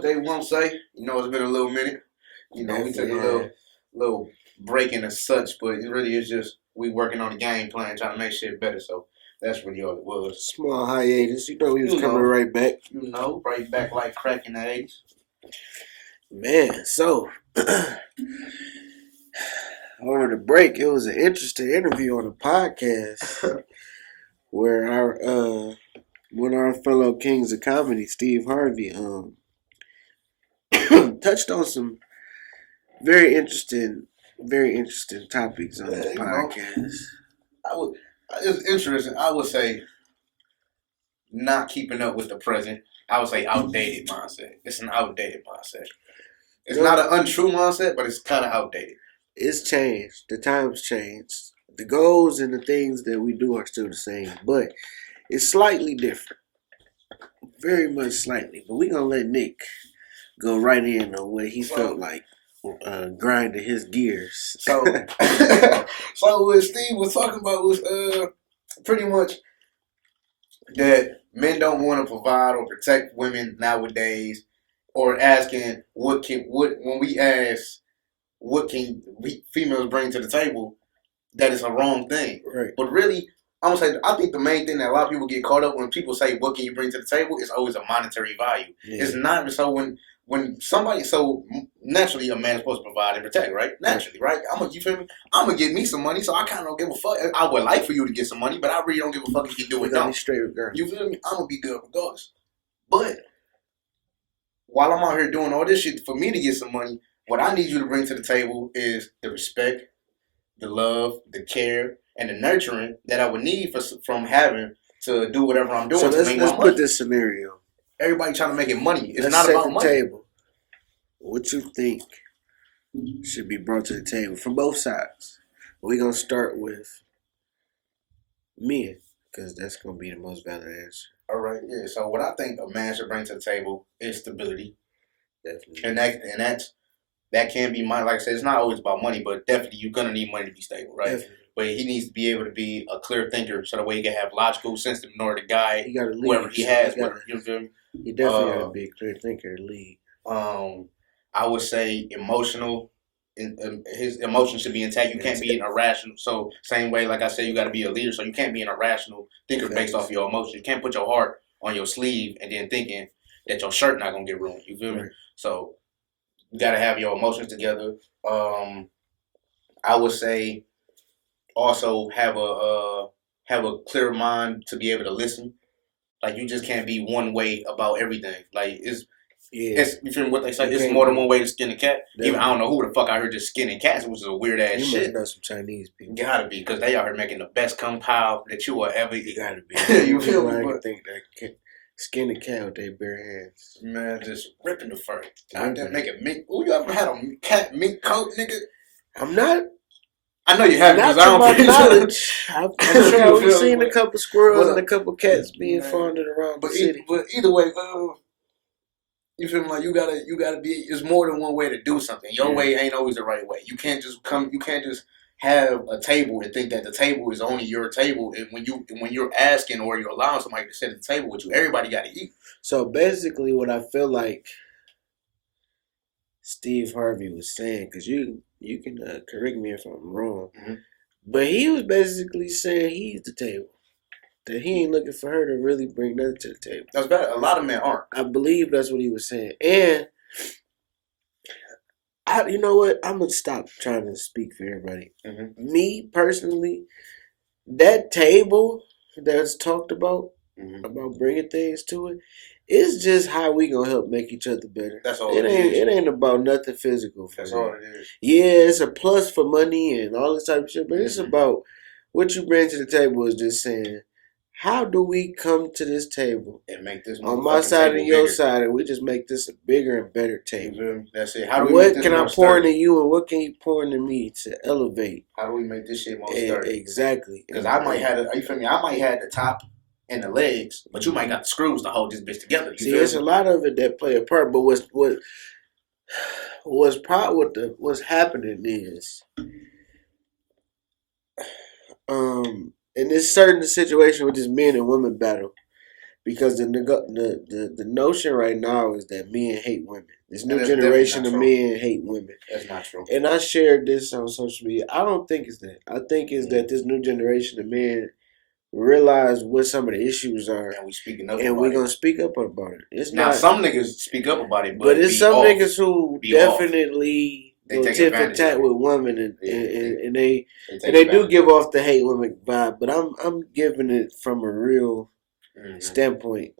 what they won't say. You know, it's been a little minute. You know, we took a little break and such, but it really is just we working on the game plan, trying to make shit better. So that's really all it was. Small hiatus. You know, we was coming right back. You know, right back like cracking the eggs. Man, so over the break, it was an interesting interview on the podcast where our one of our fellow kings of comedy, Steve Harvey, touched on some very interesting topics on the podcast. It's interesting. I would say not keeping up with the present. I would say outdated mindset. It's an outdated mindset. It's not an untrue mindset, but it's kind of outdated. It's changed. The times changed. The goals and the things that we do are still the same, but it's slightly different. Very much slightly. But we're going to let Nick go right in on what he felt like grinding his gears. So what Steve was talking about was pretty much that men don't want to provide or protect women nowadays, or asking what when we ask what can we females bring to the table, that is a wrong thing. Right. But really, I'm gonna say I think the main thing that a lot of people get caught up when people say what can you bring to the table is always a monetary value. Yeah. It's not so when somebody naturally a man is supposed to provide and protect, right? Naturally, right? You feel me? I'm gonna get me some money, so I kind of don't give a fuck. I would like for you to get some money, but I really don't give a fuck if you do it. Don't. Straight regardless. You feel me? I'm gonna be good regardless. But while I'm out here doing all this shit for me to get some money, what I need you to bring to the table is the respect, the love, the care, and the nurturing that I would need from having to do whatever I'm doing. So let's put this scenario. Everybody trying to make it money. It's not about money. Table. What you think should be brought to the table from both sides? We're going to start with men, because that's going to be the most valid answer. All right, yeah. So what I think a man should bring to the table is stability. Definitely. And that can be money. Like I said, it's not always about money, but definitely you're going to need money to be stable, right? Definitely. But he needs to be able to be a clear thinker, so that way he can have logical sense to ignore the guy, whoever he has. You feel me? He definitely got to be a clear thinker to lead. I would say emotional. His emotions should be intact. You can't be an irrational. So same way, like I said, you got to be a leader. So you can't be an irrational thinker based off your emotions. You can't put your heart on your sleeve and then thinking that your shirt not gonna get ruined. You feel me? So you got to have your emotions together. I would say also have a clear mind to be able to listen. Like you just can't be one way about everything. Like it's you feel what they say? It's more than one way to skin a cat. Even I don't know who the fuck out here just skinning cats, which is a weird ass shit. You must know some Chinese people. Gotta be, because they out here making the best kung pao that you will ever eat. Gotta be. You feel me? I think that skin a cat with their bare hands. Man, just ripping the fur. I'm just making mink. Ooh, you ever had a cat mink coat, nigga? I'm not. I know you haven't, because I don't my knowledge. I'm sure I've seen a couple squirrels and a couple cats being fondled around the city. But either way, you feel like you gotta be. It's more than one way to do something. Your way ain't always the right way. You can't just have a table and think that the table is only your table. And when you're asking or you're allowing somebody to sit at the table with you, everybody got to eat. So basically, what I feel like Steve Harvey was saying, because you can correct me if I'm wrong, but he was basically saying he's the table. That he ain't looking for her to really bring nothing to the table. That's bad. A lot of men aren't. I believe that's what he was saying. And you know what? I'm going to stop trying to speak for everybody. Me, personally, that table that's talked about bringing things to it, it's just how we going to help make each other better. That's all it is. It ain't about nothing physical. That's all it is. Yeah, it's a plus for money and all this type of shit, but it's about what you bring to the table is just saying, how do we come to this table and make this on my side and your side, and we just make this a bigger and better table? That's it. What can I pour into you, and what can you pour into me to elevate? How do we make this shit more sturdy? Exactly. Because I might have you feel me? I might have the top and the legs, but you might got the screws to hold this bitch together. See, there's a lot of it that play a part, but what's happening is, in this certain situation with this men and women battle, Because the notion right now is that men hate women. This new that's generation of definitely not true. men hate women. That's not true. And I shared this on social media. I don't think it's that. I think it's that this new generation of men realize what some of the issues are, And we speaking up and about we're it. gonna speak up about it. It's Now not some niggas speak up about it, but it's some off. niggas who Be off. definitely They go take tit for advantage tat of it. with women, and they take do advantage give of it. off the hate women vibe. But I'm giving it from a real standpoint.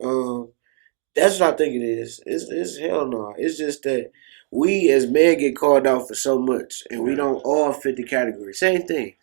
That's what I think it is. It's hell no. It's just that we as men get called out for so much, and we don't all fit the category. Same thing.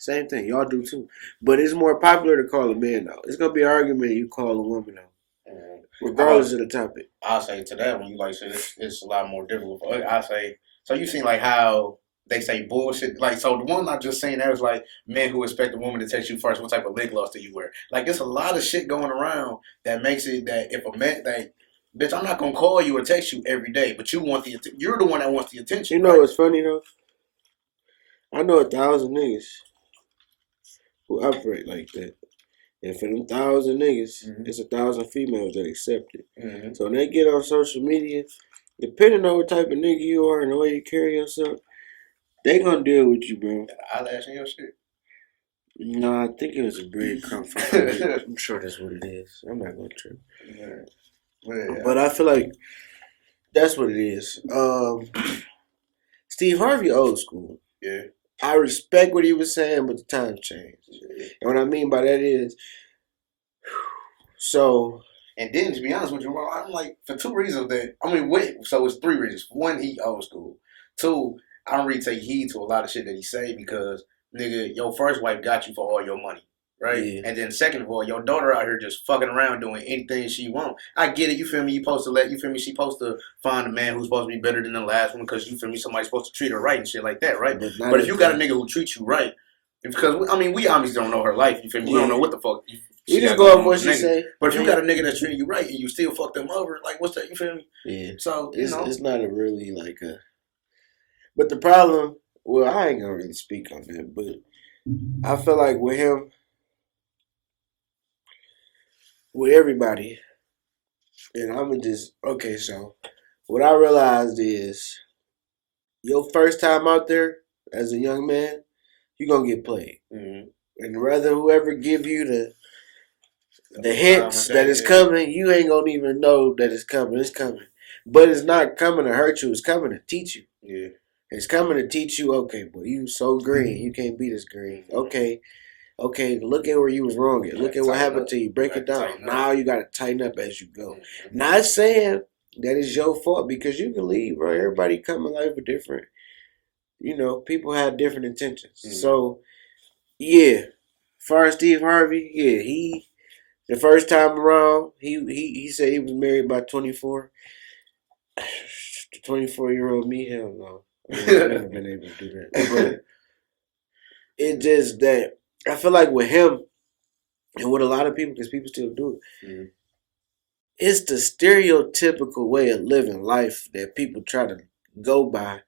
Y'all do too. But it's more popular to call a man out. It's gonna be an argument you call a woman out, regardless of the topic. I'll say to that when you like said it's a lot more difficult. I say so. You seen like how they say bullshit. Like so, the one I just seen there was like men who expect a woman to text you first. What type of lip gloss do you wear? Like it's a lot of shit going around that makes it that if a man like. Bitch, I'm not gonna call you or text you every day, but you're the one that wants the attention. You know what's funny though? I know 1,000 niggas who operate like that. And for them 1,000 niggas, it's 1,000 females that accept it. So when they get on social media, depending on what type of nigga you are and the way you carry yourself, they gonna deal with you, bro. Eyelash in your shit. No, I think it was a breadcrumb from I'm sure that's what it is. I'm not gonna trip. Yeah. But I feel like that's what it is. Steve Harvey old school. Yeah. I respect what he was saying, but the times changed. And what I mean by that is, so. And then to be honest with you, I'm like for two reasons that so it's three reasons. One, he old school. Two, I don't really take heed to a lot of shit that he say because nigga, your first wife got you for all your money. Right? Yeah. And then second of all, your daughter out here just fucking around doing anything she want. I get it, you feel me? You feel me? She supposed to find a man who's supposed to be better than the last one because you feel me? Somebody's supposed to treat her right and shit like that, right? But if you got a nigga who treats you right, because we obviously don't know her life, you feel me? We don't know what the fuck. You just go off what she say. But if you got a nigga that's treating you right and you still fuck them over, like what's that? You feel me? Yeah. So it's not a really like a. But the problem, well, I ain't gonna really speak on that, but I feel like with him. With everybody, and I'm gonna just okay. So, what I realized is, your first time out there as a young man, you're gonna get played, and rather whoever give you the hints that it's coming, you ain't gonna even know that it's coming. It's coming, but it's not coming to hurt you. It's coming to teach you. Yeah, it's coming to teach you. Okay, boy, you so green. You can't be this green. Okay, look at where you was wrong at. Look at what happened to you. Break it down. Now you got to tighten up as you go. Not saying that it's your fault because you can leave, bro. Everybody come in life with different, people have different intentions. So, yeah, as far as Steve Harvey, yeah, the first time around, he said he was married by 24. The 24-year-old me, hell no. I've never been able to do that. But it's just that I feel like with him, and with a lot of people, because people still do it, it's the stereotypical way of living life that people try to go by,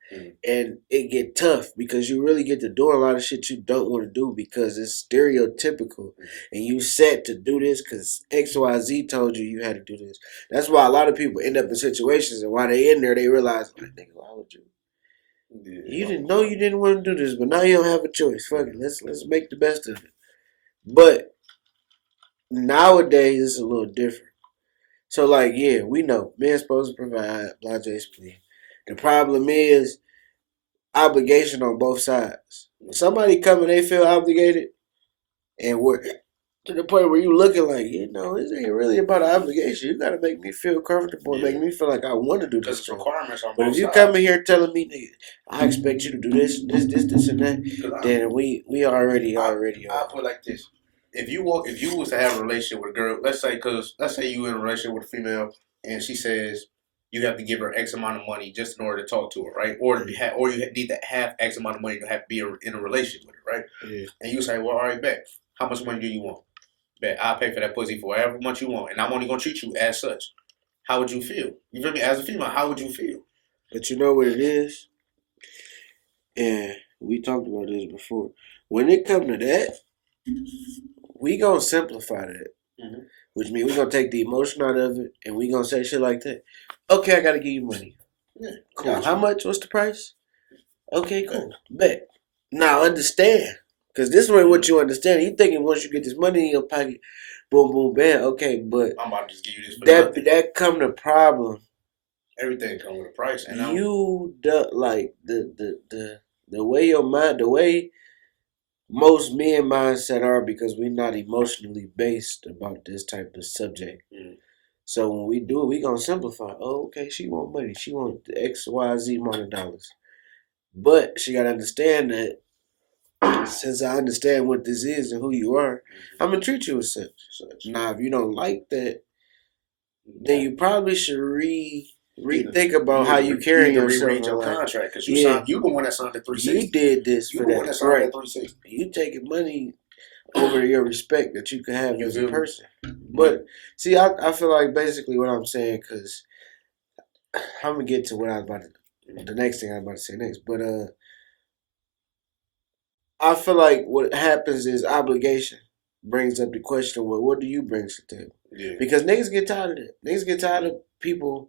and it get tough because you really get to do a lot of shit you don't want to do because it's stereotypical, and you set to do this because XYZ told you had to do this. That's why a lot of people end up in situations, and while they in there, they realize, like, nigga, why would you? Yeah, you didn't know you didn't want to do this, but now you don't have a choice. Fuck it, let's make the best of it. But nowadays, it's a little different. So, like, yeah, we know men's supposed to provide, blah, J's plea. The problem is obligation on both sides. When somebody come and they feel obligated, and we're to the point where you looking like, this ain't really about an obligation. You got to make me feel comfortable and make me feel like I want to do this. Requirements on both sides. But if you come in here telling me, nigga, I expect you to do this, and that, then we already. I put it like this. If you was to have a relationship with a girl, let's say you in a relationship with a female and she says you have to give her X amount of money just in order to talk to her, right? Or you need to have X amount of money to have to be in a relationship with her, right? Yeah. And you say, well, all right, bet. How much money do you want? Bet I'll pay for that pussy for however much you want, and I'm only gonna treat you as such. How would you feel? You feel me? As a female, how would you feel? But you know what it is? And we talked about this before. When it comes to that, we gonna simplify that. which means we're gonna take the emotion out of it, and we gonna say shit like that. Okay, I gotta give you money. Yeah, Cool. gotcha. How much? What's the price? Okay, cool. Bet. Now understand, because this way what you understand. You thinking once you get this money in your pocket, boom, boom, bam. Okay, but I'm about to just give you this for nothing. that come the problem. Everything comes with a price, and You like the way your mind, the way most men mindset are, because we're not emotionally based about this type of subject. Mm. So when we do it, we gonna simplify. Oh, okay, she want money. She want the X, Y, Z amount of dollars. But she gotta understand that since I understand what this is and who you are, I'm gonna treat you as such. Now, if you don't like that, then you probably should rethink about how you carry yourself. Reread your contract, because you the one that signed the 360. You did this for that. One that signed the 360. You taking money over your respect that you can have as a person. But see, I feel like basically what I'm saying, because I'm gonna get to what I was about to, the next thing I was about to say next. But I feel like what happens is obligation brings up the question, well, what do you bring to the table? Yeah. Because niggas get tired of that. Niggas get tired of people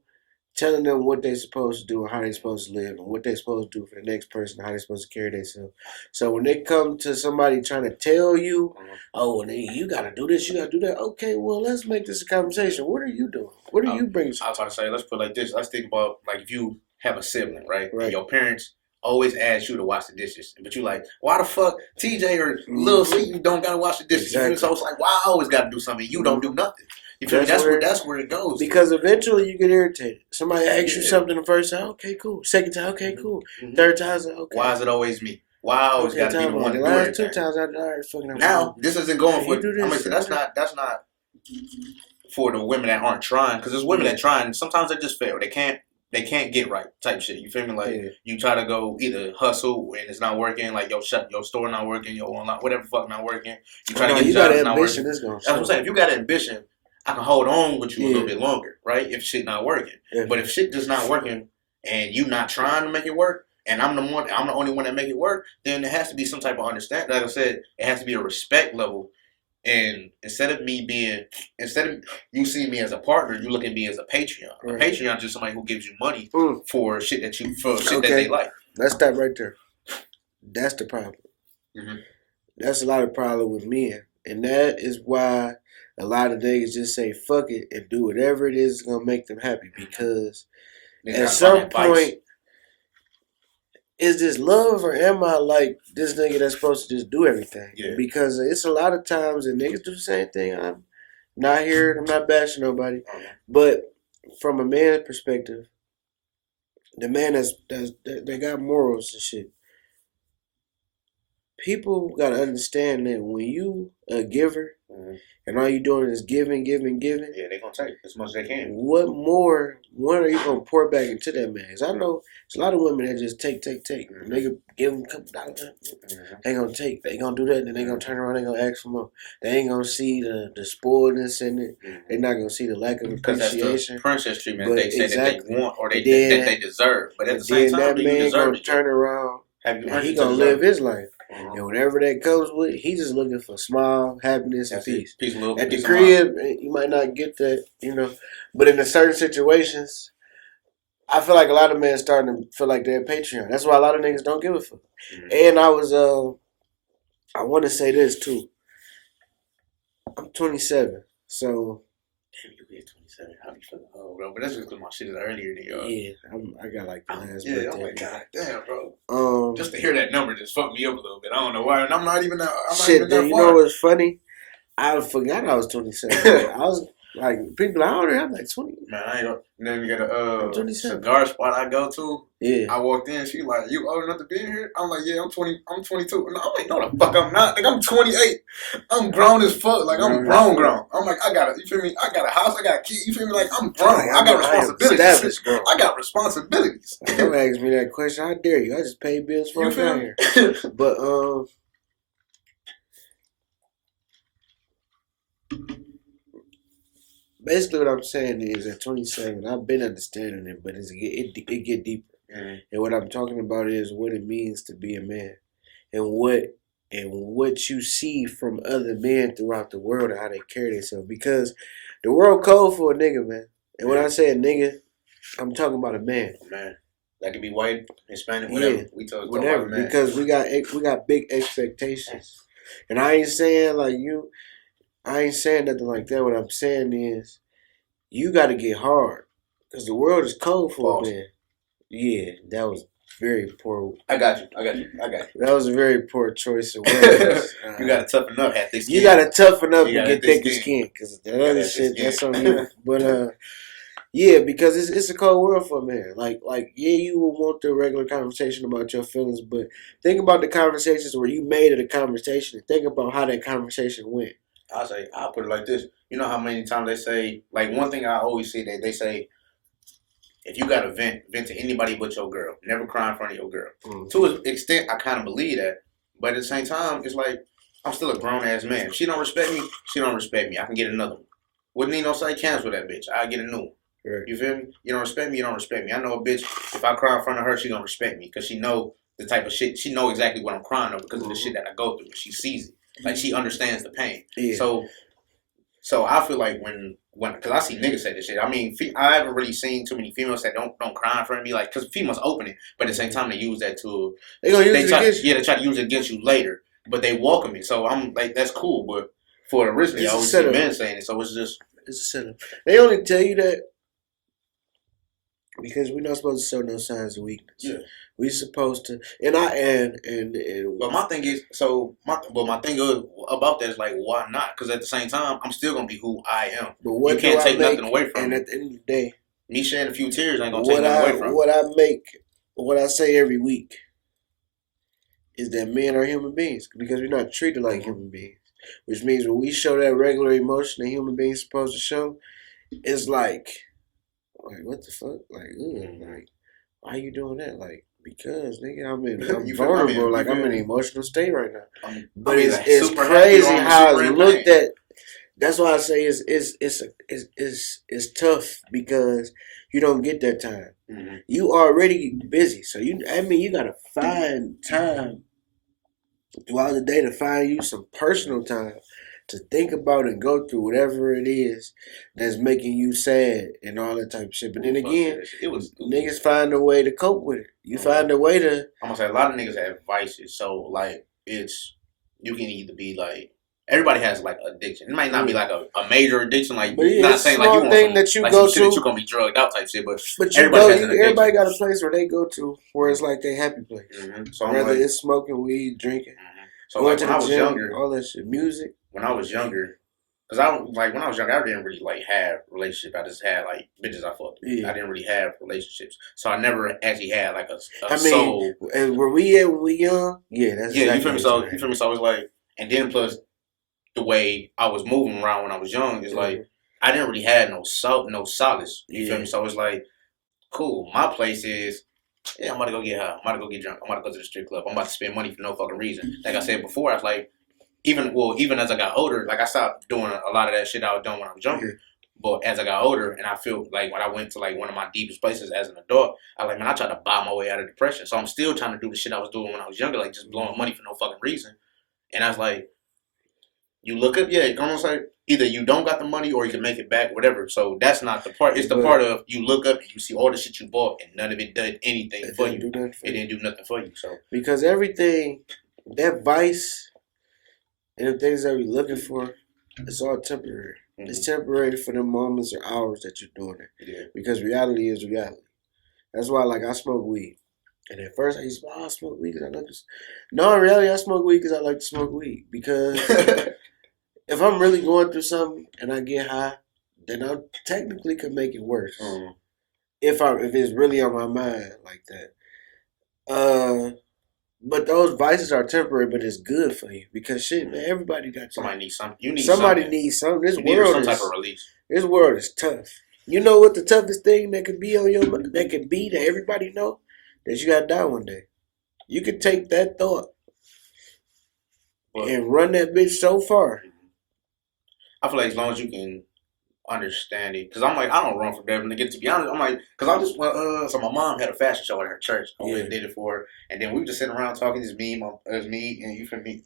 telling them what they're supposed to do and how they're supposed to live and what they're supposed to do for the next person, how they're supposed to carry themselves. So when they come to somebody trying to tell you, oh, you got to do this, you got to do that. Okay, well, let's make this a conversation. What are you doing? What are you bringing? I was about to say, let's put it like this. Let's think about, like, if you have a sibling, right? And your parents always ask you to wash the dishes. But you like, why the fuck TJ or Lil C, you don't got to wash the dishes? Exactly. So it's like, why I always got to do something? You don't do nothing. You feel that's where it goes. Because eventually you get irritated. Somebody asks you something the first time, okay, cool. Second time, okay, cool. Third time, okay. Why is it always me? Why I always got to be the one to do everything? The last 2 times I already fucking up. Now, this isn't going for, I'm gonna say, that's not for the women that aren't trying, because there's women that try and sometimes they just fail. They can't get right type shit. You feel me? Like you try to go either hustle and it's not working, like your store not working, your online whatever fuck not working. You try to get jobs not working. That's what I'm saying. If you got ambition, I can hold on with you a little bit longer, right? If shit not working. But if shit just not working and you not trying to make it work, and I'm the only one that make it work, then there has to be some type of understanding. Like I said, it has to be a respect level. And instead of you seeing me as a partner, you look at me as a Patreon. Right. A Patreon is just somebody who gives you money for shit that that they like. Let's stop right there. That's the problem. Mm-hmm. That's a lot of problem with men, and that is why a lot of niggas just say fuck it and do whatever it is gonna make them happy. Because at some point, is this love or am I like this nigga that's supposed to just do everything? Yeah. Because it's a lot of times that niggas do the same thing. I'm not here. I'm not bashing nobody, but from a man's perspective, the man that got morals and shit. People gotta understand that when you a giver and all you doing is giving, yeah, they gonna take as much as they can. What are you gonna pour back into that man? Cause I know there's a lot of women that just take. Mm-hmm. They give them a couple dollars. They gonna take. They gonna do that. Then they gonna turn around. They gonna ask for more. They ain't gonna see the spoiledness in it. They're not gonna see the lack of appreciation. That's the princess treatment they say that they want or that they deserve. But at the same time, that man gonna turn around. And he gonna live his life. And whatever that comes with, he just looking for smile, happiness, and peace. At the crib, you might not get that, But in certain situations, I feel like a lot of men starting to feel like they're Patreon. That's why a lot of niggas don't give a fuck. And I want to say this too. I'm 27, so. Damn, you get 27. How you feeling? Oh, bro, but that's just because my shit is earlier than yours. Yeah, I got like the last birthday. Oh my god, damn, bro. Just to hear that number just fucked me up a little bit. I don't know why, and I'm not even that. You know what's funny? I forgot I was 27. I was like, people like, I'm like 20. Man, I ain't gonna. Then you got a cigar spot I go to. Yeah. I walked in. She like, you old enough to be in here? I'm like, yeah, I'm 20. I'm 22. No, I'm like, no, the fuck, I'm not. Like, I'm 28. I'm grown as fuck. Like, I'm grown. I'm like, you feel me? I got a house. I got a kid. You feel me? Like, I'm grown. I got responsibilities. I got responsibilities. Don't ask me that question. How dare you? I just pay bills for a here. But basically, what I'm saying is at 27, I've been understanding it, but it get deeper. And what I'm talking about is what it means to be a man, and what and what you see from other men throughout the world and how they carry themselves. Because the world cold for a nigga, man. And when I say a nigga, I'm talking about a man. Man, that could be white, Hispanic, whatever. Yeah, We talk whatever. about man. Because we got big expectations, and I ain't saying like you. I ain't saying nothing like that. What I'm saying is, you got to get hard, because the world is cold for a man. Yeah, that was very poor. I got you. That was a very poor choice of words. You got to toughen up, have thick skin. You got to toughen up and get thicker skin, because that other shit, that's on you. But yeah, because it's a cold world for a man. Like yeah, you will want the regular conversation about your feelings, but think about the conversations where you made it a conversation, and think about how that conversation went. I'll put it like this. You know how many times they say, like, one thing I always see, that they say, if you got to vent to anybody but your girl. Never cry in front of your girl. Mm-hmm. To an extent, I kind of believe that. But at the same time, it's like, I'm still a grown-ass man. If she don't respect me, she don't respect me. I can get another one. Wouldn't need no say cancel that bitch. I'll get a new one. Right. You feel me? You don't respect me, you don't respect me. I know a bitch, if I cry in front of her, she gonna respect me. Because she know the type of shit, she know exactly what I'm crying over because of the shit that I go through. She sees it. Like, she understands the pain. Yeah. So I feel like when because I see niggas say this shit. I mean, I haven't really seen too many females that don't cry in front of me. Like, because females open it, but at the same time they use that to they against you. Yeah, they try to use it against you later, but they welcome it. So I'm like, that's cool. But for the originally, I always see men saying it. So it's a setup. They only tell you that because we're not supposed to show no signs of weakness. Yeah. We supposed to, and but my thing is, my thing about that is like, why not? Because at the same time, I'm still gonna be who I am. But what you can't take nothing away from me. And at the end of the day, me shedding a few tears ain't gonna take nothing away from me. What I say every week is that men are human beings because we're not treated like human beings. Which means when we show that regular emotion that human beings supposed to show, it's like what the fuck, like why you doing that, like. Because nigga, I'm vulnerable. I'm in an emotional state right now. But it's crazy how it's looked at. That's why I say it's tough because you don't get that time. Mm-hmm. You already busy, so you gotta find time throughout the day to find you some personal time to think about and go through whatever it is that's making you sad and all that type of shit. But then again, niggas find a way to cope with it. You find a way to. I'm gonna say a lot of niggas have vices, so like you can either be like everybody has like addiction. It might not be like a major addiction, like not saying like you want thing that you go to, that you're gonna be drugged out type shit, but everybody got a place where they go to where it's like their happy place. Mm-hmm. So whether it's smoking weed, drinking, so like when I was younger, all that shit, music. When I was younger, because when I was younger, I didn't really like have relationships. I just had like bitches I fucked with. Yeah. I didn't really have relationships, so I never actually had like a soul. And where we at when we young, yeah, that's yeah. You feel me? So you feel me? So I was like, and then plus the way I was moving around when I was young is like I didn't really have no solace. You feel me? So it's like, cool. My place is. Yeah, I'm about to go get high. I'm about to go get drunk. I'm about to go to the strip club. I'm about to spend money for no fucking reason. Like I said before, I was like. Even as I got older, like I stopped doing a lot of that shit I was doing when I was younger. But as I got older, and I feel like when I went to like one of my deepest places as an adult, I tried to buy my way out of depression. So I'm still trying to do the shit I was doing when I was younger, like just blowing money for no fucking reason. And I was like, you look up, yeah, almost like either you don't got the money or you can make it back, whatever. So that's not the part. It's the part of you look up and you see all the shit you bought and none of it did anything for you. It didn't do nothing for you. So because everything, that vice. And the things that we're looking for, it's all temporary. Mm-hmm. It's temporary for the moments or hours that you're doing it. Yeah. Because reality is reality. That's why, I smoke weed. And at first, I used to smoke weed because I like to. No, in reality, I smoke weed because I like to smoke weed. Because if I'm really going through something and I get high, then I technically could make it worse. Mm-hmm. If it's really on my mind like that. But those vices are temporary, but it's good for you because shit, man. Everybody got somebody needs something. Somebody needs something. This world some type of release. This world is tough. You know what the toughest thing that could be on your that everybody know that you gotta die one day. You could take that thought and run that bitch so far. I feel like as long as you can understanding, because I'm like, I don't run from them. To be honest, I'm like, because I just so my mom had a fashion show at her church. I went and did it for her, and then we were just sitting around talking. Just me, me, and you feel me,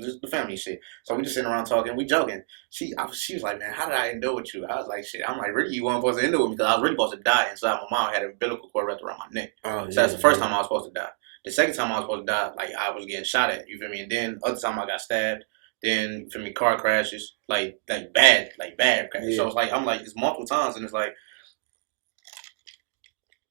just the family shit. So we just sitting around talking, we joking. She was like, man, how did I end up with you? I was like, shit. I'm like, really, you weren't supposed to end up with me because I was really supposed to die inside. My mom had an umbilical cord wrapped around my neck. Oh, So that's the first time I was supposed to die. The second time I was supposed to die, like I was getting shot at. You feel me? And then other time I got stabbed. Then for me, car crashes, like bad crashes. Yeah. So it's like I'm like it's multiple times, and it's like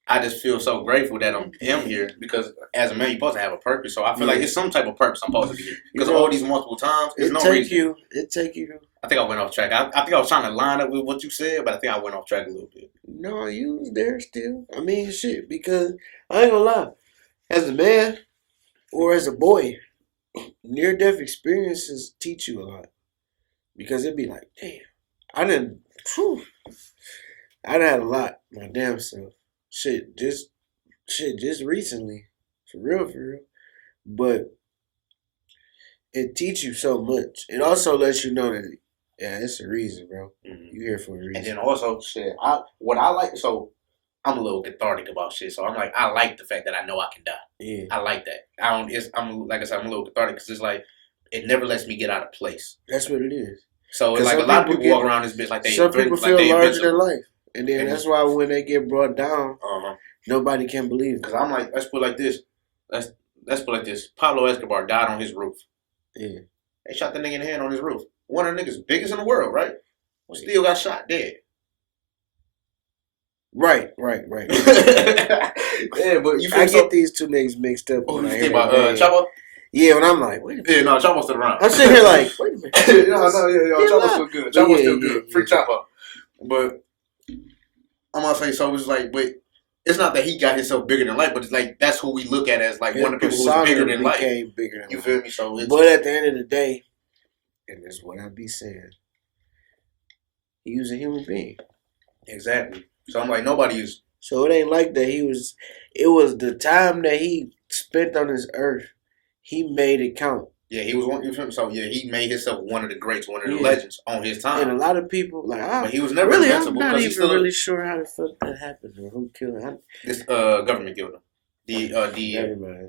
I just feel so grateful that I'm here because as a man, you're supposed to have a purpose. So I feel like it's some type of purpose I'm supposed to be here because of all these multiple times. There's no reason. It take you. I think I went off track. I think I was trying to line up with what you said, but I think I went off track a little bit. No, you was there still. I mean, shit. Because I ain't gonna lie, as a man or as a boy, near-death experiences teach you a lot because it'd be like, damn, I done had a lot my damn self. Shit, just recently, for real, but it teach you so much. It also lets you know that it's a reason, bro. Mm-hmm. You here for a reason. And then also, shit, what I like, so I'm a little cathartic about shit, so I'm like, I like the fact that I know I can die. Yeah, I like that. I'm like I said, I'm a little cathartic because it's like it never lets me get out of place. That's what it is. So it's like a lot of people walk around this bitch like they. Some people feel larger than life, and then that's why when they get brought down, nobody can believe it. Because I'm like, let's put it like this. Let's put it like this. Pablo Escobar died on his roof. Yeah, they shot the nigga in the head on his roof. One of the niggas biggest in the world, right? Still got shot dead. Right. Yeah, but you feel I get these two niggas mixed up. Oh, you think about Chopper? Yeah, when I'm like, wait a minute. Yeah, no, Chopper's still around. I'm sitting here like, wait a minute. Chopper's still good. Chopper's still good. Free Chopper. But I'm gonna say, so it's like, but it's not that he got himself bigger than life, but it's like that's who we look at as like one of the people who's bigger than life. You feel me? So, but at the end of the day, and that's what I be saying, he was a human being. Exactly. So I'm like, nobody is. So it ain't like that. It was the time that he spent on this earth. He made it count. Yeah, he was one. So yeah, he made himself one of the greats, one of the legends on his time. And a lot of people but he was never really. invincible. I'm not even really sure how the fuck that happened or who killed him. This government killed him. Never mind.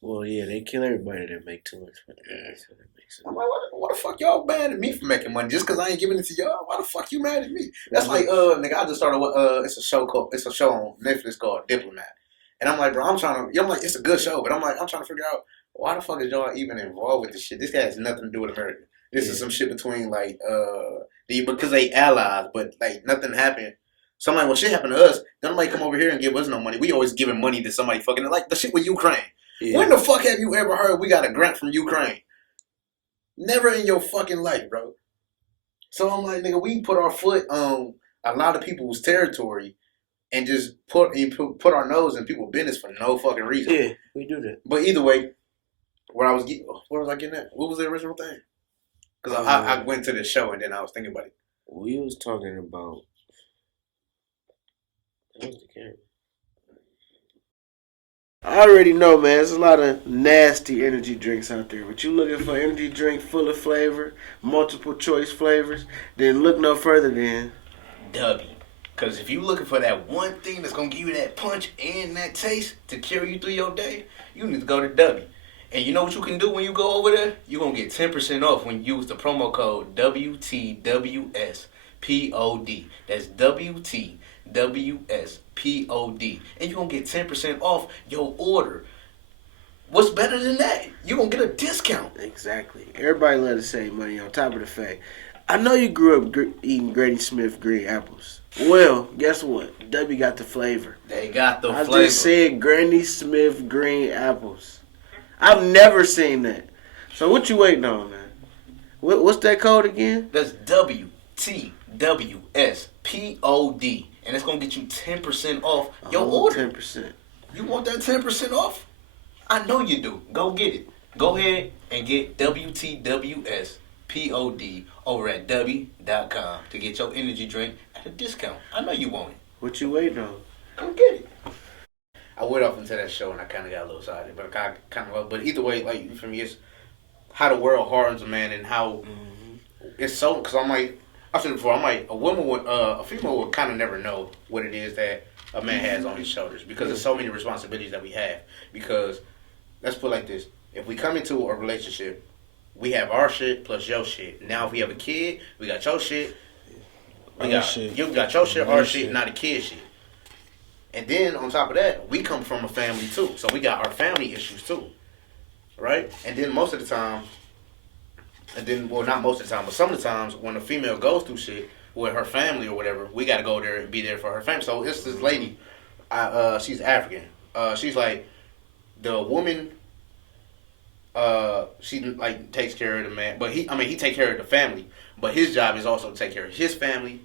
Well, yeah, they kill everybody that make too much money. Yeah. So that makes sense. I'm like, what the fuck y'all mad at me for making money just because I ain't giving it to y'all? Why the fuck you mad at me? That's like nigga, I just started it's a show on Netflix called Diplomat. And I'm like, bro, I'm like, it's a good show, but I'm trying to figure out why the fuck is y'all even involved with this shit? This guy has nothing to do with America. This is some shit between like because they allies, but like nothing happened. So I'm like, well, shit happened to us. Don't nobody come over here and give us no money. We always giving money to somebody fucking like the shit with Ukraine. Yeah. When the fuck have you ever heard we got a grant from Ukraine? Never in your fucking life, bro. So I'm like, nigga, we put our foot on a lot of people's territory and just put our nose in people's business for no fucking reason. Yeah, we do that. But either way, where was I getting at? What was the original thing? Because I went to the show and then I was thinking about it. We was talking about. Where's the camera? I already know, man. There's a lot of nasty energy drinks out there. But you looking for energy drink full of flavor, multiple choice flavors, then look no further than Dubby. Because if you looking for that one thing that's going to give you that punch and that taste to carry you through your day, you need to go to Dubby. And you know what you can do when you go over there? You're going to get 10% off when you use the promo code WTWSPOD. That's WTWSPOD. And you're going to get 10% off your order. What's better than that? You're going to get a discount. Exactly. Everybody love to save money on top of the fact. I know you grew up eating Granny Smith green apples. Well, guess what? W got the flavor. They got the flavor. I just said Granny Smith green apples. I've never seen that. So what you waiting on, man? What's that code again? That's WTWSPOD. And it's going to get you 10% off your order. 10%. You want that 10% off? I know you do. Go get it. Go ahead and get WTWSPOD over at W.com to get your energy drink at a discount. I know you want it. What you waiting on? Go get it. I went off into that show and I kind of got a little excited, but but either way, like for me, it's how the world hardens a man and how it's so. Because I'm like, I said before, I'm like a female would kind of never know what it is that a man has on his shoulders because there's so many responsibilities that we have. Because let's put it like this: if we come into a relationship, we have our shit plus your shit. Now, if we have a kid, we got your shit. You got your shit, our shit, not the kid shit. And then on top of that, we come from a family too, so we got our family issues too, right? And then most of the time, well, not most of the time, but some of the times when a female goes through shit with her family or whatever, we got to go there and be there for her family. So it's this lady, she's African. She's like the woman. She like takes care of the man, but he take care of the family. But his job is also to take care of his family,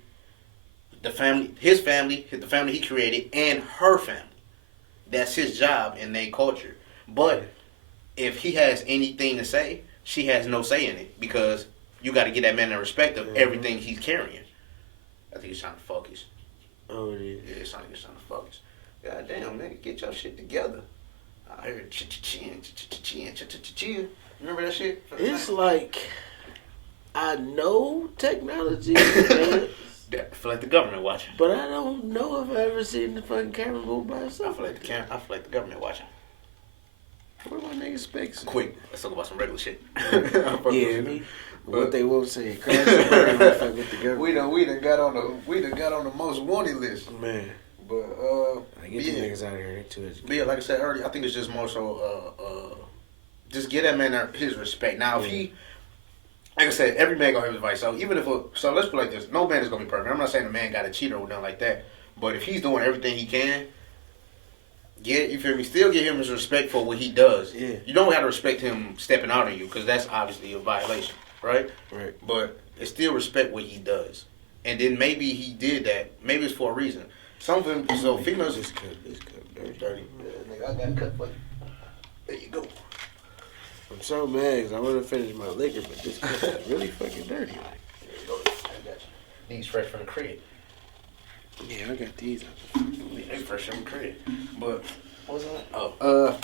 the family he created, and her family. That's his job in their culture. But if he has anything to say, she has no say in it because you got to get that man the respect of everything he's carrying. I think he's trying to focus. Oh, it is. Yeah, he's trying to focus. God damn, nigga, get your shit together. I heard chin. Remember that shit? It's like I know technology, man, I feel like the government watching. but I don't know if I ever seen the fucking camera move by I itself. feel like the government watching. Where my niggas specs? Quick, let's talk about some regular shit. Yeah, me. What they won't say, crash and burn with the government. we done got on the most wanted list. Man. But I get these niggas out of here. They too educated. But yeah, like I said earlier, I think it's just more so just get that man his respect. Now if he, like I said, every man gonna have advice. So even if so let's put it like this, no man is gonna be perfect. I'm not saying the man got a cheater or nothing like that. But if he's doing everything he can, you feel me? Still give him his respect for what he does. Yeah. You don't have to respect him stepping out on you because that's obviously a violation, right? Right. But it's still respect what he does. And then maybe he did that. Maybe it's for a reason. Some of them, so females. This cup Dirty. Yeah, nigga, I got a cut for you. There you go. I'm so mad because I want to finish my liquor, but this cup is really fucking dirty. There you go. I got you. These fresh from the crib. Yeah, I got these. They fresh from the crib. But what's that? Oh,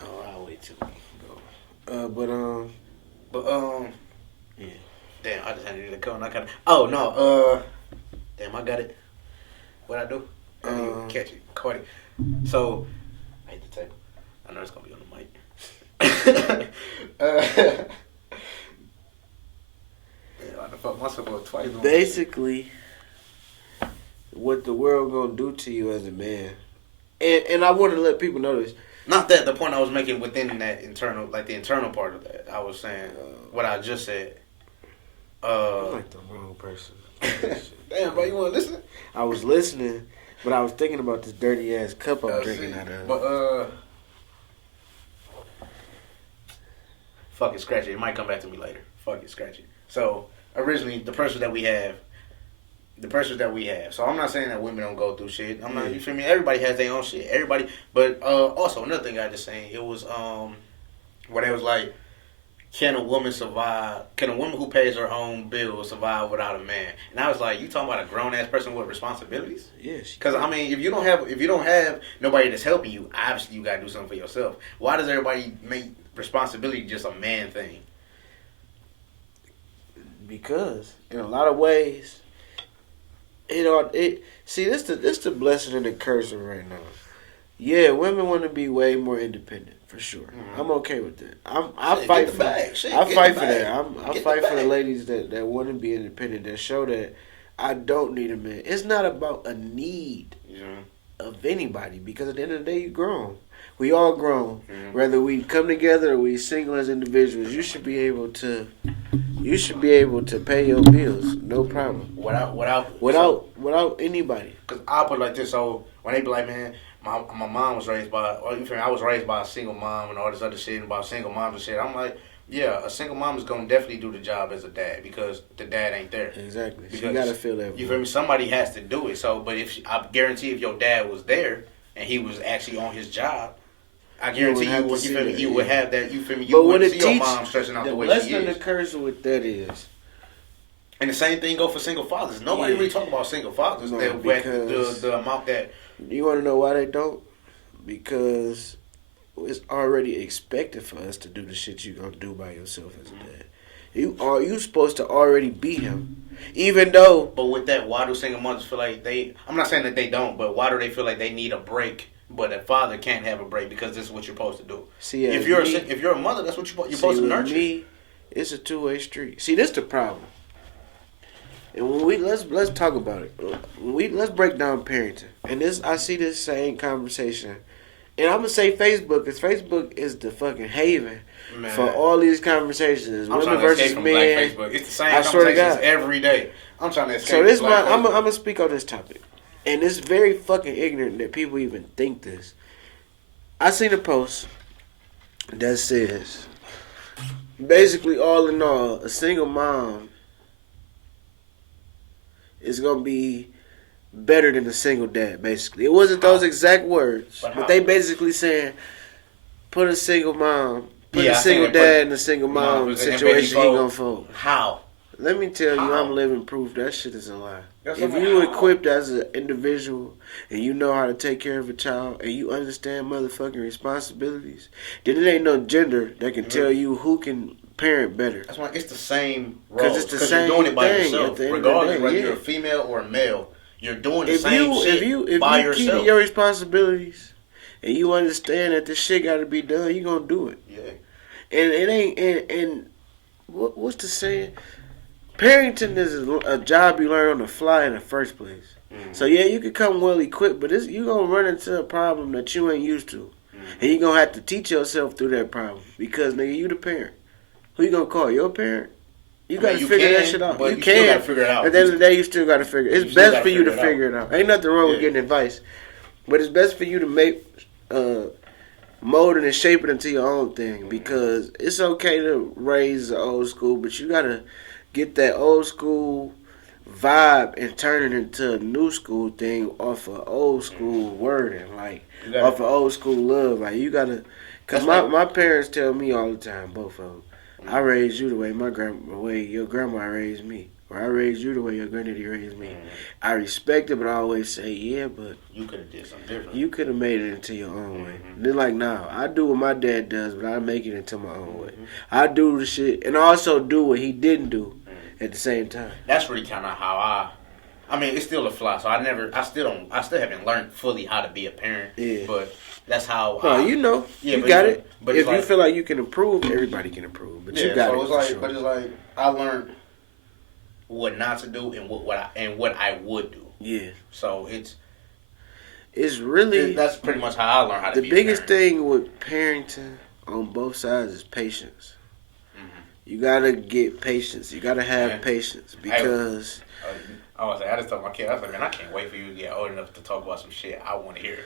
I'll wait till we go. Yeah. Damn, I just had to do the code. Oh no. Damn, I got it. What I do? I didn't even catch it. Caught it. So I hit the table. I know it's gonna be on the mic. I done fucked myself up twice. Basically, what the world gonna do to you as a man, and I want to let people know this. Not that the point I was making within that internal, like the internal part of that. I was saying what I just said. I'm like the wrong person. Damn, bro, you want to listen? I was listening, but I was thinking about this dirty ass cup I'm drinking out of. But fuck it, scratch it. It might come back to me later. Fuck it, scratch it. So originally, the persons that we have. So I'm not saying that women don't go through shit. I'm not. You feel me? Everybody has their own shit. Everybody. But also another thing I just saying, it was where they was like, can a woman survive? Can a woman who pays her own bills survive without a man? And I was like, you talking about a grown ass person with responsibilities? Yeah. Because I mean, if you don't have nobody that's helping you, obviously you gotta do something for yourself. Why does everybody make responsibility just a man thing? Because in a lot of ways, this the blessing and the curse right now. Yeah, women want to be way more independent for sure. Mm-hmm. I'm okay with that. I fight for that. I fight for that. I fight for the ladies that want to be independent, that show that I don't need a man. It's not about a need of anybody, because at the end of the day, you grown. We all grown. Mm-hmm. Whether we come together or we single as individuals, you should be able to pay your bills, no problem. Without anybody. Because I'll put it like this. So when they be like, man, my mom was raised by, or you feel me, I was raised by a single mom and all this other shit about single moms and shit. I'm like, yeah, a single mom is gonna definitely do the job as a dad because the dad ain't there. Exactly. Because you gotta feel that. You feel me? Somebody has to do it. So, but I guarantee if your dad was there and he was actually on his job, I guarantee you would have that. You feel me? You wouldn't see your mom stressing out the way she is. The lesson, the curse with that is. And the same thing go for single fathers. Nobody really talk about single fathers. No, the amount that. You want to know why they don't? Because it's already expected for us to do the shit you gonna do by yourself as a dad. You supposed to already be him. Even though, But with that, why do single mothers feel like they? I'm not saying that they don't, but why do they feel like they need a break? But a father can't have a break because this is what you're supposed to do. see, If you're a mother, that's what you're supposed to nurture. Me, it's a two-way street. See, this the problem. And when we let's talk about it. Let's break down parenting. And I see this same conversation. And I'm gonna say Facebook, because Facebook is the fucking haven for all these conversations. I'm Women trying to escape versus from men. Black Facebook. It's the same conversations every day. I'm trying to escape. So this Black I'm Facebook. gonna speak on this topic, and it's very fucking ignorant that people even think this. I seen a post that says, basically, all in all, a single mom is gonna be better than a single dad. Basically, it wasn't those exact words, but they basically saying put a single mom, a single dad in a single mom situation. He gonna fold. How? Let me tell you, I'm living proof that shit is a lie. If you equipped as an individual and you know how to take care of a child and you understand motherfucking responsibilities, then it ain't no gender that can tell you who can parent better. That's why it's the same role. Because it's the same you're doing it by thing yourself. at the end Regardless of the day, whether you're a female or a male, you're doing the same shit if by you yourself. keep your responsibilities and you understand that this shit got to be done, you gonna do it. Yeah. And it ain't and what's the saying? Parenting is a job you learn on the fly in the first place. Mm-hmm. So yeah, you can come well equipped, but you gonna run into a problem that you ain't used to, and you gonna have to teach yourself through that problem because nigga, you the parent. Who you gonna call? Your parent? You gotta figure that shit out. But you still can. gotta figure it out. At the end of the day, you still gotta figure it. It's best for you to figure it out. Ain't nothing wrong with getting advice, but it's best for you to make mold it and shape it into your own thing, because it's okay to raise the old school, but you gotta get that old school vibe and turn it into a new school thing off of old school wording, like off of old school love. Like you gotta, cause my parents tell me all the time, both of them, I raised you the way your grandma raised me, or I raised you the way your granddaddy raised me. I respect it, but I always say, yeah, but you could have did something different. You could have made it into your own way. They're like, nah, I do what my dad does, but I make it into my own way. I do the shit, and I also do what he didn't do at the same time. That's really kind of how I mean, it's still a flaw, so I still haven't learned fully how to be a parent. Yeah. But that's how. You know, you got it. But if you feel like you can improve, everybody can improve. But you got it. But it's like I learned what not to do and what I would do. Yeah. So it's really that's pretty much how I learned how to be. The biggest thing with parenting on both sides is patience. You gotta get patience. You gotta have patience because. I just told my kid, I was like, man, I can't wait for you to get old enough to talk about some shit I want to hear.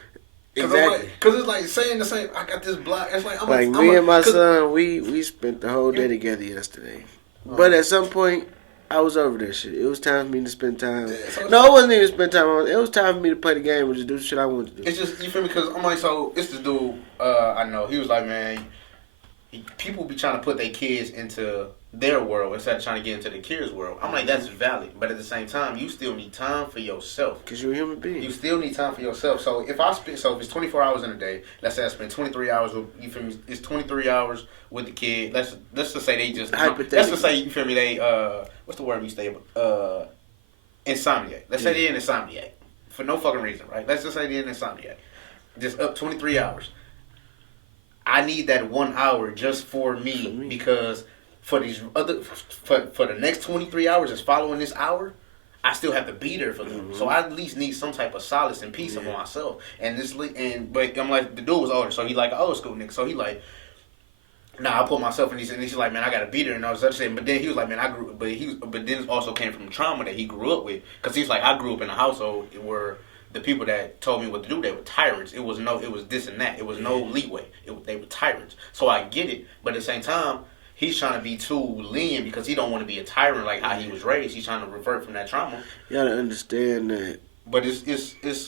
Exactly. Because it's like saying the same. I got this block. It's like me and my son, we spent the whole day together yesterday. But at some point, I was over that shit. It was time for me to spend time. No, it wasn't even spend time. It was time for me to play the game and just do the shit I wanted to do. It's just, you feel me? Because I'm like, so it's this dude. I know he was like, man, people be trying to put their kids into their world instead of trying to get into the kids' world. I'm like, that's valid, but at the same time, you still need time for yourself. Because you're a human being. You still need time for yourself. So if it's 24 hours in a day, let's say I spend 23 hours with, you feel me? It's 23 hours with the kid. Let's just say they just, let's just say, you feel me? They what's the word we say? Insomniac. Let's say they're an insomniac for no fucking reason, right? Let's just say they're an insomniac. Just up 23 hours. I need that 1 hour just for me because for these for the next 23 hours that's following this hour, I still have to be there for them. So I at least need some type of solace and peace of myself. But I'm like, the dude was older, so he like an old school nigga. So he like, I put myself in these, and he's like, man, I gotta be there, and I was saying, but then he was like, man, but then it also came from trauma that he grew up with, because he's like, I grew up in a household where the people that told me what to do, they were tyrants. It was this and that. It was no leeway. They were tyrants. So I get it, but at the same time, he's trying to be too lenient because he don't want to be a tyrant like how he was raised. He's trying to revert from that trauma. You gotta understand that. But it's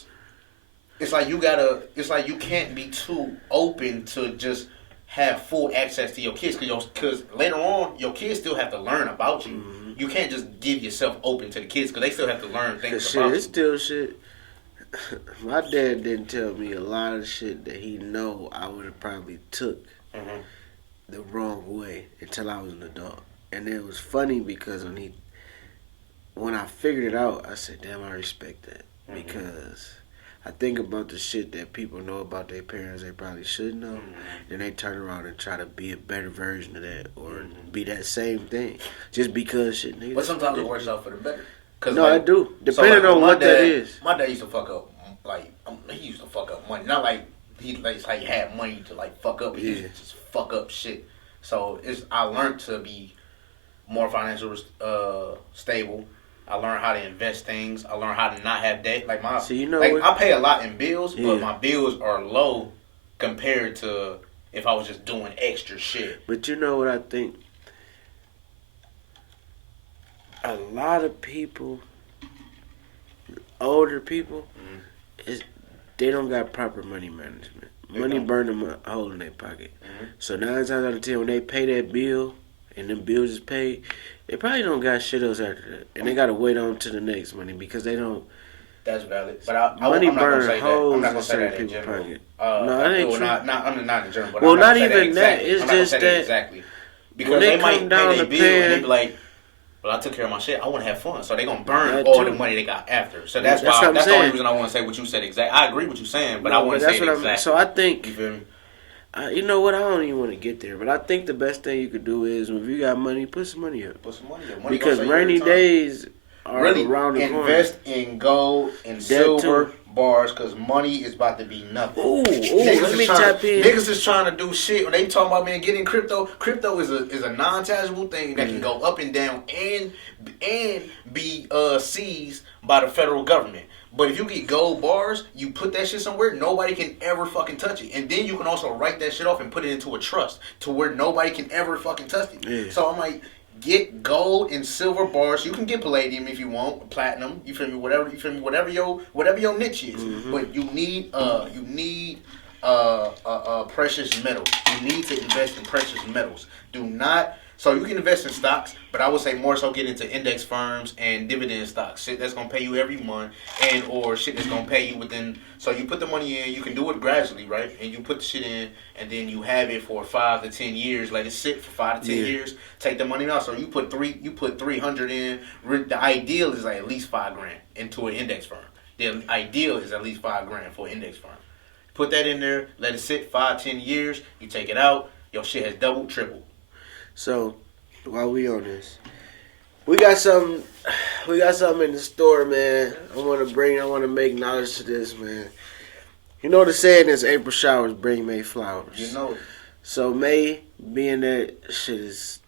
like you can't be too open to just have full access to your kids, because later on your kids still have to learn about you. You can't just give yourself open to the kids because they still have to learn things about you. It's still shit. My dad didn't tell me a lot of shit that he know I would have probably took the wrong way until I was an adult. And it was funny because when I figured it out, I said, damn, I respect that. Because I think about the shit that people know about their parents they probably should know. Then they turn around and try to be a better version of that or be that same thing. Just because shit niggas. But sometimes it works out for the better. No, I do. Depending on what that is. My dad used to fuck up, like, he used to fuck up money. Not like he had money to like fuck up. He used to just fuck up shit. So I learned to be more financially stable. I learned how to invest things. I learned how to not have debt. Like I pay a lot in bills, but my bills are low compared to if I was just doing extra shit. But you know what I think? A lot of people, older people, they don't got proper money management. Money burn them a hole in their pocket. So 9 times out of 10, when they pay that bill and them bills is paid, they probably don't got shit else after that, and they gotta wait on to the next money because they don't. That's valid, but money I'm not burn gonna say holes that. I'm not gonna in say certain that in people's general. pocket. No, that ain't true. Not in general. But well, I'm not even that. Exactly. It's just that exactly because when they come might down pay their to bill and they be like, "Well, I took care of my shit. I want to have fun," so they gonna burn all the money they got after. So that's why. That's the only reason I want to say what you said. Exactly. I agree with you saying, but I want to say it exactly. So I think. You feel me? You know what? I don't even want to get there, but I think the best thing you could do is if you got money, put some money up. Put some money up. Because rainy days are around the corner. Invest in gold and silver bars because money is about to be nothing. Ooh, let me tap in. Niggas is trying to do shit when they talking about getting crypto. Crypto is a non-tangible thing that can go up and down and be seized by the federal government. But if you get gold bars, you put that shit somewhere, nobody can ever fucking touch it. And then you can also write that shit off and put it into a trust to where nobody can ever fucking touch it. Yeah. So I'm like, get gold and silver bars. You can get palladium if you want, platinum. You feel me? Whatever your niche is. But you need precious metals. You need to invest in precious metals. Do not. So you can invest in stocks, but I would say more so get into index firms and dividend stocks. Shit that's gonna pay you every month, and or shit that's gonna pay you within. So you put the money in. You can do it gradually, right? And you put the shit in, and then you have it for 5 to 10 years. Let it sit for 5 to 10 years. Take the money out. So you put 300 in. The ideal is like at least $5,000 into an index firm. The ideal is at least $5,000 for an index firm. Put that in there. Let it sit 5-10 years. You take it out. Your shit has doubled, tripled. So, while we on this, we got something in the store, man. I want to make knowledge to this, man. You know the saying is April showers bring May flowers. You know it. So May, being that shit is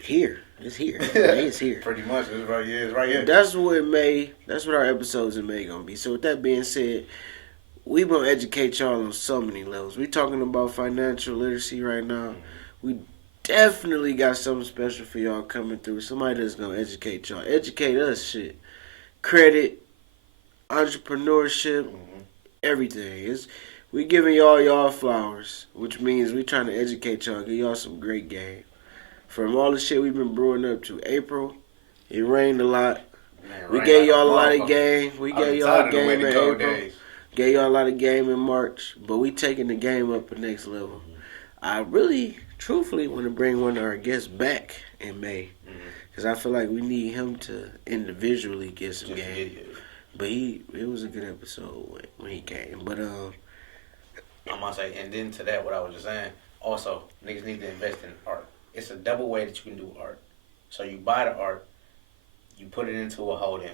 here. It's here. May is here. Pretty much. It's right here. That's what our episodes in May gonna be. So with that being said, we gonna educate y'all on so many levels. We talking about financial literacy right now. We definitely got something special for y'all coming through. Somebody that's gonna educate y'all. Educate us, shit. Credit, entrepreneurship, everything. We giving y'all flowers, which means we trying to educate y'all, give y'all some great game. From all the shit we've been brewing up to April, it rained a lot. Man, we gave y'all a lot of game. We gave y'all a game in April. Gave y'all a lot of game in March. But we taking the game up the next level. I really, truthfully, want to bring one of our guests back in May. Because I feel like we need him to individually get some game. But it was a good episode when he came. But I'm gonna say, and then to that, what I was just saying, also, niggas need to invest in art. It's a double way that you can do art. So you buy the art, you put it into a holding,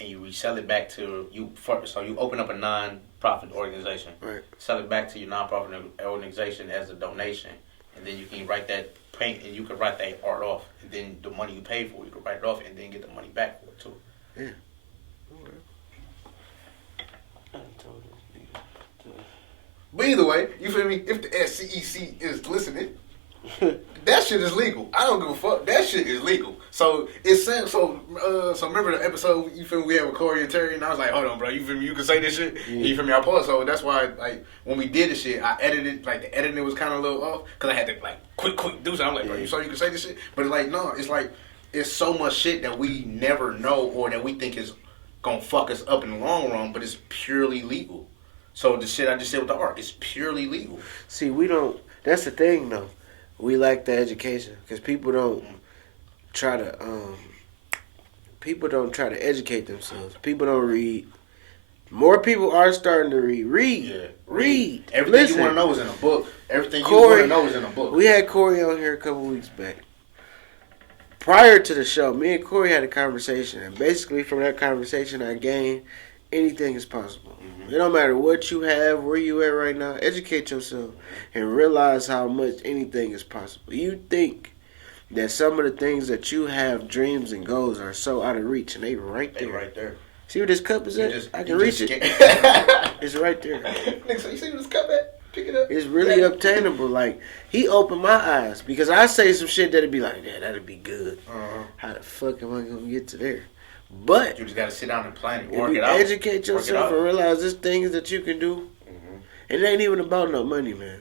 and you resell it back to you. So you open up a non-profit organization, right? Sell it back to your non-profit organization as a donation, and then you can write that paint, and you can write that art off, and then the money you pay for, you can write it off, and then get the money back for it too. Yeah. But either way, you feel me? If the SCEC is listening, that shit is legal. I don't give a fuck. That shit is legal. So it's so remember the episode, you feel me, we had with Corey and Terry, and I was like, hold on, bro, you feel me, you can say this shit? Yeah. You feel me, I paused. So that's why, like, when we did this shit, I edited, like, the editing was kind of a little off, because I had to, like, quick do something. I'm like, bro, you can say this shit? But, like, no, it's like, it's so much shit that we never know or that we think is gonna fuck us up in the long run, but it's purely legal. So the shit I just said with the art, it's purely legal. See, we don't, that's the thing, though. We lack the education because people don't try to people don't try to educate themselves. People don't read. More people are starting to read. Read. Everything you want to know is in a book. Everything you want to know is in a book. We had Corey on here a couple weeks back. Prior to the show, me and Corey had a conversation, and basically from that conversation, I gained anything is possible. It don't matter what you have, where you at right now. Educate yourself and realize how much anything is possible. You think that some of the things that you have, dreams and goals, are so out of reach, and they right there. They right there. See where this cup is at? I can reach it. It's right there. Nigga, so you see where this cup at? Pick it up. It's really obtainable. Like, he opened my eyes because I say some shit that'd be like, yeah, that'd be good. How the fuck am I gonna get to there? But you just gotta sit down and plan it. Work it out. Educate yourself and realize there's things that you can do. It ain't even about no money, man.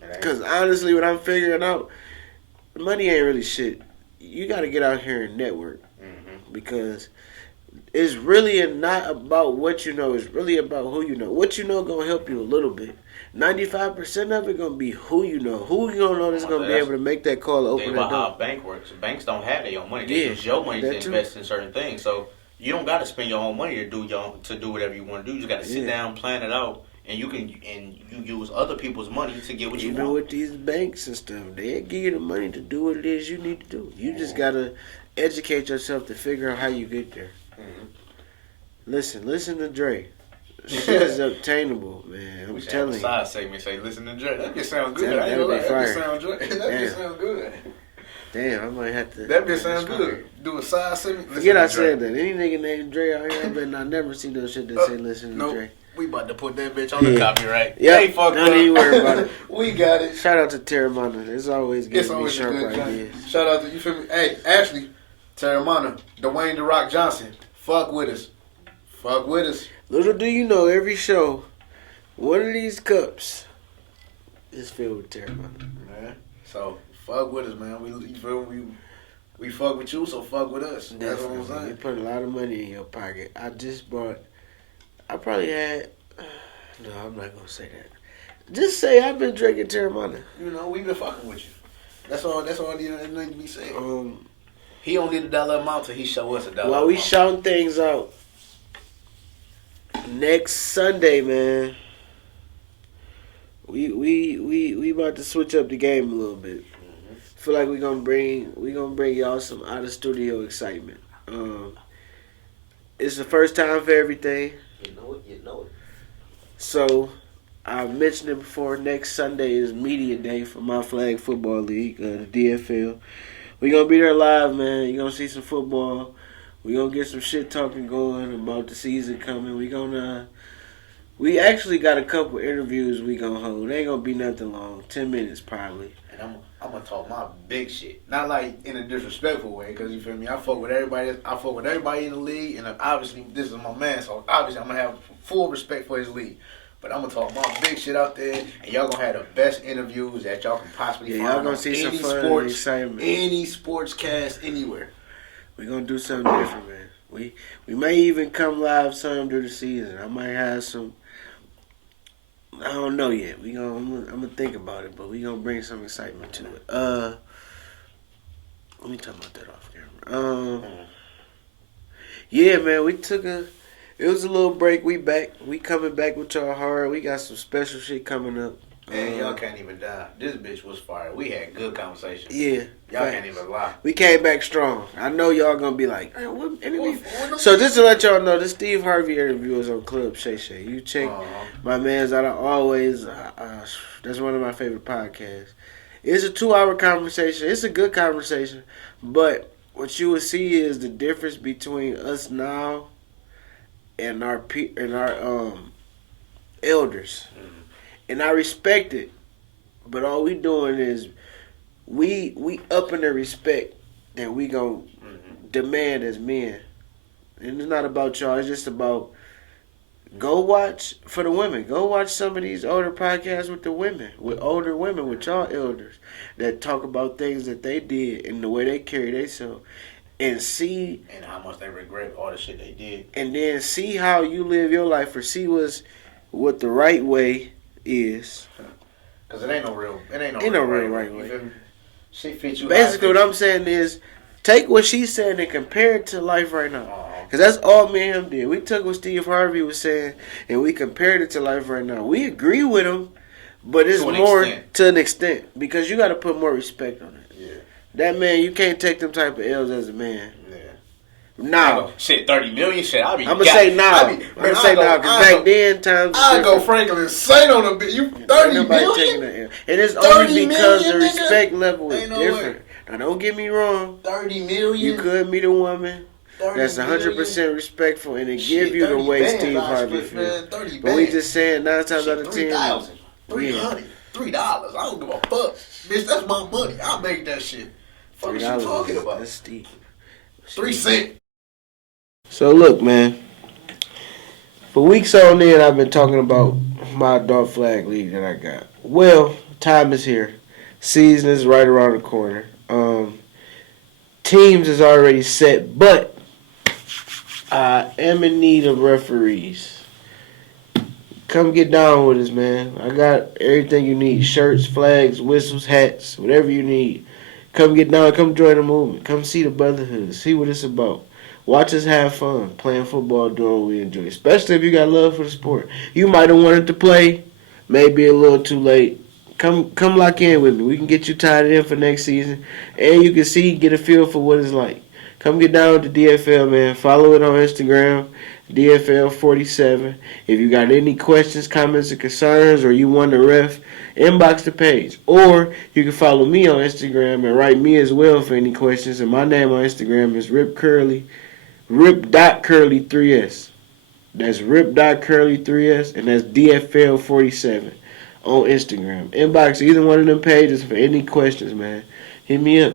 Because honestly, what I'm figuring out, money ain't really shit. You gotta get out here and network. Because it's really not about what you know. It's really about who you know. What you know gonna help you a little bit. 95% of it gonna be who you know. Who you gonna know that's gonna be able to make that call, open that door. How a bank works. Banks don't have their own money. They use your money to invest in certain things. So you don't gotta spend your own money to do whatever you want to do. You just gotta sit down, plan it out, and you use other people's money to get what you want. Even with these banks and stuff, they give you the money to do what it is you need to do. You just gotta educate yourself to figure out how you get there. Listen to Dre. Shit is obtainable, man. I'm telling you. Side segment say, listen to Dre. That just sounds good. That just sounds good. Damn, I might have to. That just sounds good. Do a side segment. Forget I said that. Any nigga named Dre out here, I bet I never see no shit that say listen to Dre. We about to put that bitch on the copyright. Yeah, hey, fuck don't even worry about it. We got it. Shout out to Terramana. It's always giving me sharp ideas. Shout out to, you feel me? Hey, Ashley, Terramana, Dwayne The Rock Johnson. Fuck with us. Fuck with us. Little do you know, every show, one of these cups is filled with Terramana. Man, so fuck with us, man. We fuck with you, so fuck with us. Definitely. That's what I'm saying. You put a lot of money in your pocket. I probably had, no, I'm not going to say that. Just say I've been drinking Terramana. You know, we've been fucking with you. That's all need to be said. He don't need a dollar amount till he show us a dollar amount. While we shouting things out, next Sunday, man, we about to switch up the game a little bit. Feel like we gonna bring y'all some out of studio excitement. It's the first time for everything. You know it. So I've mentioned it before. Next Sunday is media day for my flag football league, the DFL. We gonna be there live, man. You gonna see some football. We gonna get some shit talking going about the season coming. We actually got a couple interviews we gonna hold. They ain't gonna be nothing long, 10 minutes probably. And I'm gonna talk my big shit, not like in a disrespectful way, cause you feel me. I fuck with everybody. I fuck with everybody in the league, and obviously this is my man, so obviously I'm gonna have full respect for his league. But I'm gonna talk my big shit out there, and y'all gonna have the best interviews that y'all can possibly find. Y'all gonna see some fun and excitement. Any sports cast anywhere. We gonna do something different, man. We may even come live some during the season. I might have some. I don't know yet. I'm gonna think about it, but we gonna bring some excitement to it. Let me talk about that off camera. Yeah, man, it was a little break. We back. We coming back with y'all hard. We got some special shit coming up. Man, y'all can't even die. This bitch was fire. We had good conversation. Yeah. Y'all can't even lie. We came back strong. I know y'all gonna be like, hey, what so just to let y'all know, this Steve Harvey interview is on Club Shay Shay. You check my man's out of always. That's one of my favorite podcasts. It's a 2-hour conversation. It's a good conversation, but what you will see is the difference between us now and our elders. And I respect it, but all we doing is we upping the respect that we gonna demand as men. And it's not about y'all. It's just about go watch for the women. Go watch some of these older podcasts with the women, with older women, with y'all elders that talk about things that they did and the way they carry themselves, and see and how much they regret all the shit they did, and then see how you live your life, or see what the right way is. Cause it ain't no real right way. Shit fit you. Basically, what I'm saying is, Take what she said and compare it to life right now. Because that's all me and him did. We took what Steve Harvey was saying and we compared it to life right now. We agree with him, but it's more to an extent. Because you got to put more respect on it. Yeah. That man, you can't take them type of L's as a man. Yeah. Nah. Shit, 30 million shit. I'm going to say nah. I'm going to say nah. Because back then, times. I go Franklin Saint on a bit. You 30 million? Taking that L. And it's only because the respect level is different. Now, don't get me wrong. 30 million? You could meet a woman that's 100% respectful and it give you the way Steve Harvey feels. But we just saying 9 times out of 10. 3,000. $300. $3. I don't give a fuck. Bitch, that's my money. I'll make that shit. Fuck is you talking about? That's steep. 3 cents. So look, man. For weeks on end, I've been talking about my adult flag league that I got. Well, time is here. Season is right around the corner. Teams is already set, but I am in need of referees. Come get down with us, man. I got everything you need. Shirts, flags, whistles, hats, whatever you need. Come get down. Come join the movement. Come see the brotherhood. See what it's about. Watch us have fun playing football, doing what we enjoy. Especially if you got love for the sport. You might have wanted to play. Maybe a little too late. Come lock in with me. We can get you tied in for next season. And you can get a feel for what it's like. Come get down with the DFL, man. Follow it on Instagram, DFL47. If you got any questions, comments, or concerns, or you want to ref, inbox the page. Or you can follow me on Instagram and write me as well for any questions. And my name on Instagram is rip.curly3s. That's rip.curly3s, and that's DFL47 on Instagram. Inbox either one of them pages for any questions, man. Hit me up.